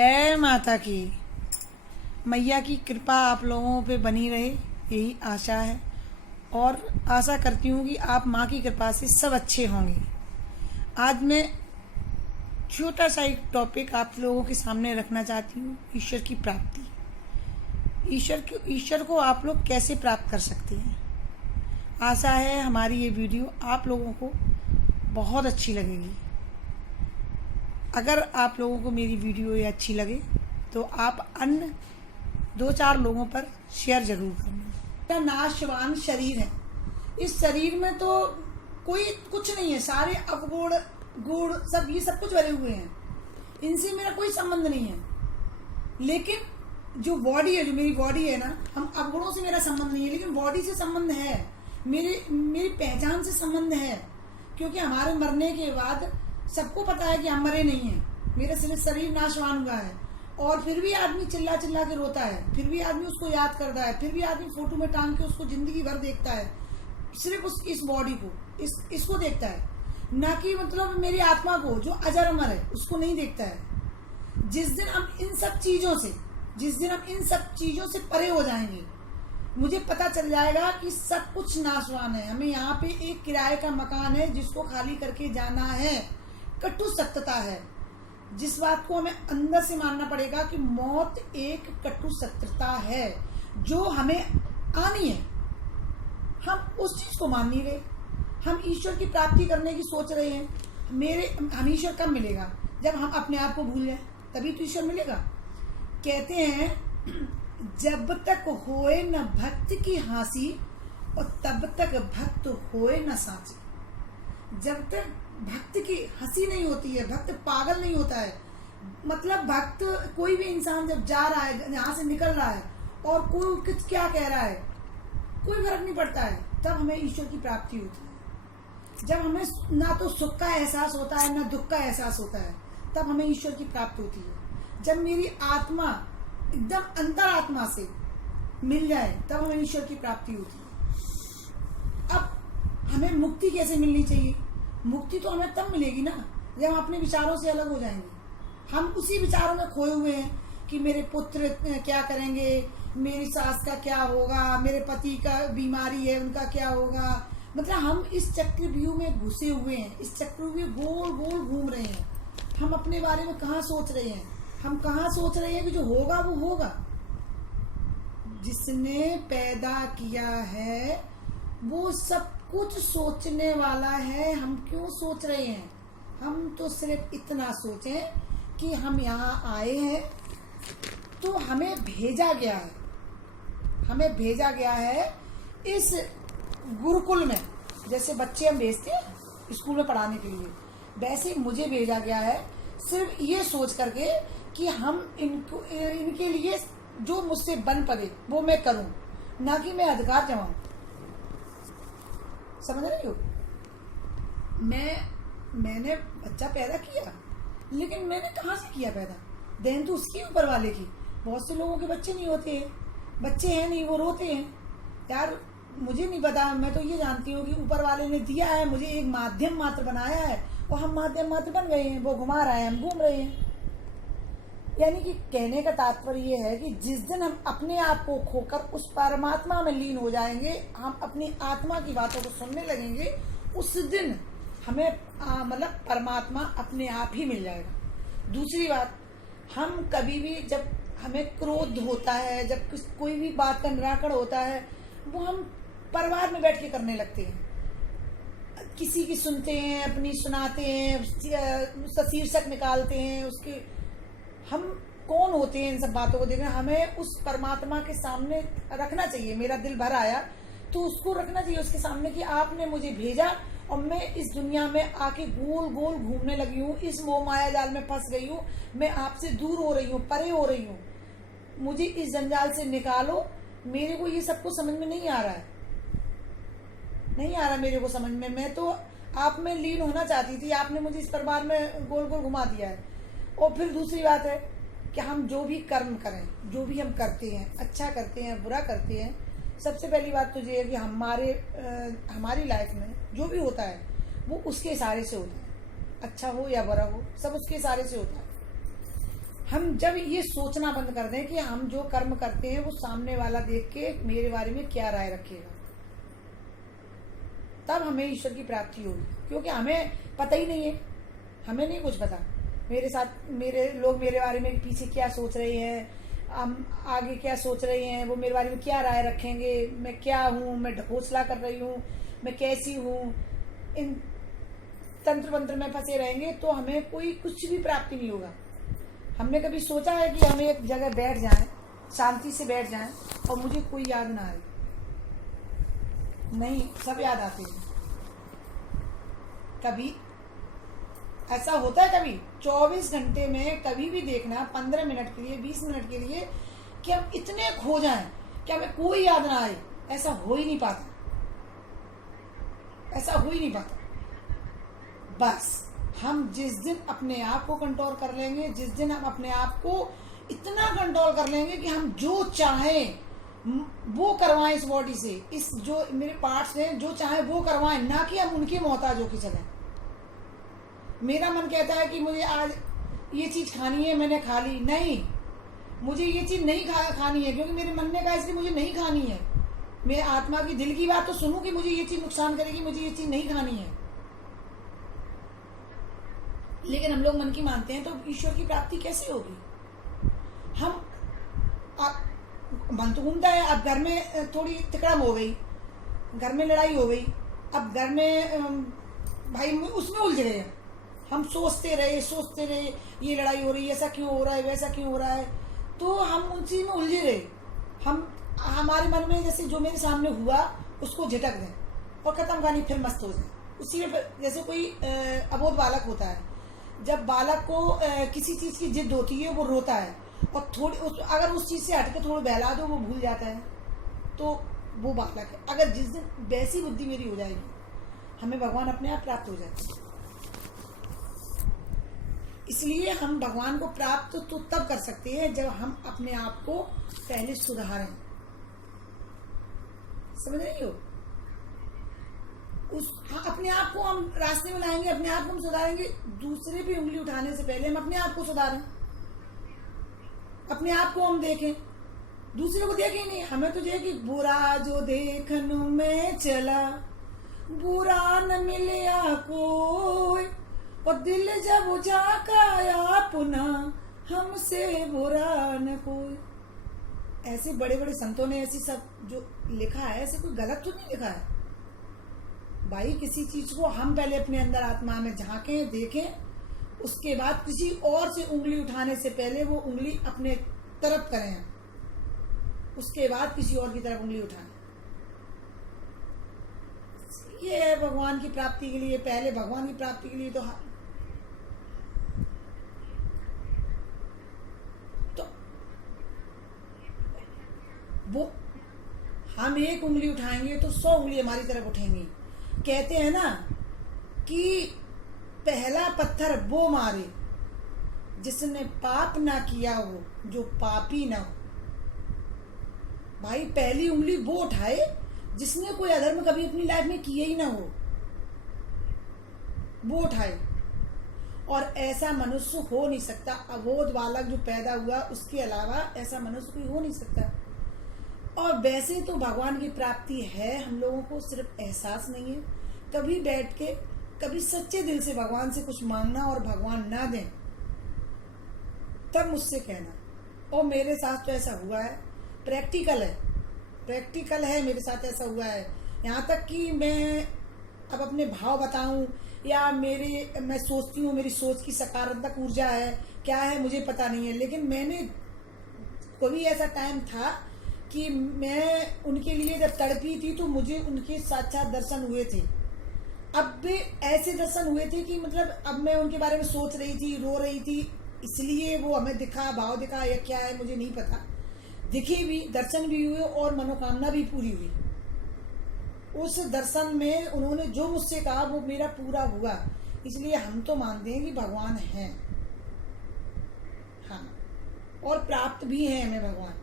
जय माता की। मैया की कृपा आप लोगों पे बनी रहे, यही आशा है। और आशा करती हूँ कि आप माँ की कृपा से सब अच्छे होंगे। आज मैं छोटा सा एक टॉपिक आप लोगों के सामने रखना चाहती हूँ, ईश्वर की प्राप्ति। ईश्वर को आप लोग कैसे प्राप्त कर सकते हैं। आशा है हमारी ये वीडियो आप लोगों को बहुत अच्छी लगेगी। अगर आप लोगों को मेरी वीडियो ये अच्छी लगे तो आप अन्य 2-4 लोगों पर शेयर जरूर करना। नाशवान शरीर है, इस शरीर में तो कोई कुछ नहीं है, सारे अवगुण गुण सब ये सब कुछ भरे हुए हैं, इनसे मेरा कोई संबंध नहीं है। लेकिन जो बॉडी है, जो मेरी बॉडी है ना, हम अवगुणों से मेरा संबंध नहीं है, लेकिन बॉडी से संबंध है, मेरी पहचान से संबंध है। क्योंकि हमारे मरने के बाद सबको पता है कि हम मरे नहीं हैं, मेरा सिर्फ शरीर नाशवान हुआ है। और फिर भी आदमी चिल्ला चिल्ला के रोता है, फिर भी आदमी उसको याद करता है, फिर भी आदमी फोटो में टांग के उसको जिंदगी भर देखता है, सिर्फ इस बॉडी को, इसको देखता है, ना कि मतलब मेरी आत्मा को जो अजर अमर है उसको नहीं देखता है। जिस दिन हम इन सब चीजों से परे हो जाएंगे, मुझे पता चल जाएगा कि सब कुछ नाशवान है। हमें यहाँ पे एक किराए का मकान है जिसको खाली करके जाना है, कटु सत्यता है, जिस बात को हमें अंदर से मानना पड़ेगा कि मौत एक कटु सत्यता है जो हमें आनी है। हम उस चीज को मान नहीं रहे, हम ईश्वर की प्राप्ति करने की सोच रहे हैं। हम ईश्वर कब मिलेगा? जब हम अपने आप को भूल जाए, तभी तो ईश्वर मिलेगा। कहते हैं जब तक होए न भक्त की हांसी और तब तक भक्त होए न साची। जब तक भक्त की हंसी नहीं होती है, भक्त पागल नहीं होता है, मतलब भक्त कोई भी इंसान जब जा रहा है, यहाँ से निकल रहा है और कोई कुछ क्या कह रहा है कोई फर्क नहीं पड़ता है, तब हमें ईश्वर की प्राप्ति होती है। जब हमें ना तो सुख का एहसास होता है ना दुख का एहसास होता है, तब हमें ईश्वर की प्राप्ति होती है। जब मेरी आत्मा एकदम अंतरात्मा से मिल जाए, तब हमें ईश्वर की प्राप्ति होती है। अब हमें मुक्ति कैसे मिलनी चाहिए? मुक्ति तो हमें तब मिलेगी ना जब हम अपने विचारों से अलग हो जाएंगे। हम उसी विचारों में खोए हुए हैं कि मेरे पुत्र क्या करेंगे, मेरी सास का क्या होगा, मेरे पति का बीमारी है उनका क्या होगा। मतलब हम इस चक्रव्यूह में घुसे हुए हैं, इस चक्रव्यूह गोल गोल घूम रहे हैं। हम अपने बारे में कहाँ सोच रहे हैं? हम कहाँ सोच रहे हैं कि जो होगा वो होगा। जिसने पैदा किया है वो सब कुछ सोचने वाला है। हम क्यों सोच रहे हैं? हम तो सिर्फ इतना सोचें कि हम यहाँ आए हैं तो हमें भेजा गया है, हमें भेजा गया है इस गुरुकुल में। जैसे बच्चे हम भेजते हैं स्कूल में पढ़ाने के लिए, वैसे मुझे भेजा गया है सिर्फ ये सोच करके कि हम इनके लिए जो मुझसे बन पड़े वो मैं करूं, ना कि मैं अधिकार जमाऊं। समझ रही हो? मैंने बच्चा पैदा किया, लेकिन मैंने कहाँ से किया पैदा? देन तो उसकी ऊपर वाले की। बहुत से लोगों के बच्चे नहीं होते हैं, बच्चे हैं नहीं, वो रोते हैं। यार मुझे नहीं पता, मैं तो ये जानती हूँ कि ऊपर वाले ने दिया है, मुझे एक माध्यम मात्र बनाया है और हम माध्यम मात्र बन गए हैं। वो घुमा रहा है, हम घूम रहे हैं। यानी कि कहने का तात्पर्य ये है कि जिस दिन हम अपने आप को खोकर उस परमात्मा में लीन हो जाएंगे, हम अपनी आत्मा की बातों को सुनने लगेंगे, उस दिन हमें मतलब परमात्मा अपने आप ही मिल जाएगा। दूसरी बात, हम कभी भी जब हमें क्रोध होता है, जब कोई भी बात का निराकरण होता है, वो हम परिवार में बैठ के करने लगते हैं। किसी की सुनते हैं, अपनी सुनाते हैं, शीर्षक निकालते हैं उसके। हम कौन होते हैं इन सब बातों को देखना? हमें उस परमात्मा के सामने रखना चाहिए। मेरा दिल भर आया तो उसको रखना चाहिए उसके सामने कि आपने मुझे भेजा और मैं इस दुनिया में आके गोल गोल घूमने लगी हूँ, इस मोह माया जाल में फंस गई हूँ, मैं आपसे दूर हो रही हूँ, परे हो रही हूँ, मुझे इस जंजाल से निकालो। मेरे को ये सब कुछ समझ में नहीं आ रहा है, नहीं आ रहा मेरे को समझ में। मैं तो आप में लीन होना चाहती थी, आपने मुझे इस परिवार में गोल गोल घुमा दिया है। और फिर दूसरी बात है कि हम जो भी कर्म करें, जो भी हम करते हैं, अच्छा करते हैं बुरा करते हैं, सबसे पहली बात तो ये है कि हमारी लाइफ में जो भी होता है वो उसके इशारे से होता है। अच्छा हो या बुरा हो, सब उसके इशारे से होता है। हम जब ये सोचना बंद कर दें कि हम जो कर्म करते हैं वो सामने वाला देख के मेरे बारे में क्या राय रखेगा, तब हमें ईश्वर की प्राप्ति होगी। क्योंकि हमें पता ही नहीं है, हमें नहीं कुछ पता मेरे साथ मेरे लोग मेरे बारे में पीछे क्या सोच रहे हैं, हम आगे क्या सोच रहे हैं, वो मेरे बारे में क्या राय रखेंगे, मैं क्या हूँ, मैं ढकोसला कर रही हूँ, मैं कैसी हूँ। इन तंत्र मंत्र में फंसे रहेंगे तो हमें कोई कुछ भी प्राप्ति नहीं होगा। हमने कभी सोचा है कि हम एक जगह बैठ जाएं, शांति से बैठ जाएं और मुझे कोई याद ना आए? नहीं, सब याद आते हैं। कभी ऐसा होता है, कभी 24 घंटे में कभी भी देखना 15 मिनट के लिए 20 मिनट के लिए कि हम इतने खो जाएं कि हमें कोई याद ना आए। ऐसा हो ही नहीं पाता, ऐसा हो ही नहीं पाता। बस हम जिस दिन अपने आप को कंट्रोल कर लेंगे, जिस दिन हम अपने आप को इतना कंट्रोल कर लेंगे कि हम जो चाहें वो करवाएं इस बॉडी से, इस जो मेरे पार्ट्स हैं जो चाहे वो करवाएं, ना कि हम उनके मोहताज होके चलें। मेरा मन कहता है कि मुझे आज ये चीज खानी है, मैंने खा ली, नहीं, मुझे ये चीज नहीं खानी है क्योंकि मेरे मन ने कहा इसलिए मुझे नहीं खानी है। मैं आत्मा की दिल की बात तो सुनूं कि मुझे ये चीज नुकसान करेगी, मुझे ये चीज नहीं खानी है। लेकिन हम लोग मन की मानते हैं तो ईश्वर की प्राप्ति कैसे होगी? हम मन तो घूमता है। अब घर में थोड़ी तिकड़म हो गई, घर में लड़ाई हो गई, अब घर में भाई उसमें उलझ गए हैं। हम सोचते रहे ये लड़ाई हो रही है, ऐसा क्यों हो रहा है, वैसा क्यों हो रहा है, तो हम उन चीज में उलझे रहे। हम हमारे मन में जैसे जो मेरे सामने हुआ उसको झटक दें और खत्म कहानी, फिर मस्त हो जाए उसी में। जैसे कोई अबोध बालक होता है, जब बालक को किसी चीज की जिद होती है वो रोता है और थोड़ी अगर उस चीज से हटके थोड़ा बहला दो वो भूल जाता है, तो वो बालक है। अगर जिस दिन वैसी बुद्धि मेरी हो जाएगी, हमें भगवान अपने आप प्राप्त हो जाएगा। इसलिए हम भगवान को प्राप्त तो तब कर सकते हैं जब हम अपने आप को पहले सुधारें। समझ रही हो? अपने आप को हम रास्ते में लाएंगे, अपने आप को हम सुधारेंगे। दूसरे पे उंगली उठाने से पहले हम अपने आप को सुधारें, अपने आप को हम देखें, दूसरे को देखें नहीं। हमें तो कि बुरा जो देखन में चला, बुरा न मिलया कोई, और दिल जब जाकाया पुनः हमसे बुरा न कोई। ऐसे बड़े बड़े संतों ने ऐसी सब जो लिखा है, ऐसे कोई गलत तो नहीं लिखा है भाई। किसी चीज को हम पहले अपने अंदर आत्मा में झांकें, देखें, उसके बाद किसी और से उंगली उठाने से पहले वो उंगली अपने तरफ करें, उसके बाद किसी और की तरफ उंगली उठाएं। ये है भगवान की प्राप्ति के लिए। पहले भगवान की प्राप्ति के लिए तो वो हम एक उंगली उठाएंगे तो 100 उंगली हमारी तरफ उठेंगी। कहते हैं ना कि पहला पत्थर वो मारे जिसने पाप ना किया हो, जो पापी ना हो। भाई पहली उंगली वो उठाए जिसने कोई अधर्म कभी अपनी लाइफ में किया ही ना हो, वो उठाए। और ऐसा मनुष्य हो नहीं सकता, अबोध बालक जो पैदा हुआ उसके अलावा ऐसा मनुष्य कोई हो नहीं सकता। और वैसे तो भगवान की प्राप्ति है, हम लोगों को सिर्फ एहसास नहीं है। कभी बैठ के कभी सच्चे दिल से भगवान से कुछ मांगना और भगवान ना दें तब मुझसे कहना। और मेरे साथ तो ऐसा हुआ है, प्रैक्टिकल है मेरे साथ ऐसा हुआ है। यहाँ तक कि मैं अब अपने भाव बताऊं या मैं सोचती हूँ, मेरी सोच की सकारात्मक ऊर्जा है क्या है मुझे पता नहीं है, लेकिन मैंने कभी ऐसा टाइम था कि मैं उनके लिए जब तड़पी थी तो मुझे उनके साक्षात दर्शन हुए थे। अब भी ऐसे दर्शन हुए थे कि मतलब अब मैं उनके बारे में सोच रही थी, रो रही थी, इसलिए वो हमें दिखा, भाव दिखा या क्या है मुझे नहीं पता। दिखे भी, दर्शन भी हुए और मनोकामना भी पूरी हुई। उस दर्शन में उन्होंने जो मुझसे कहा वो मेरा पूरा हुआ। इसलिए हम तो मानते हैं कि भगवान है, हाँ, और प्राप्त भी है हमें भगवान।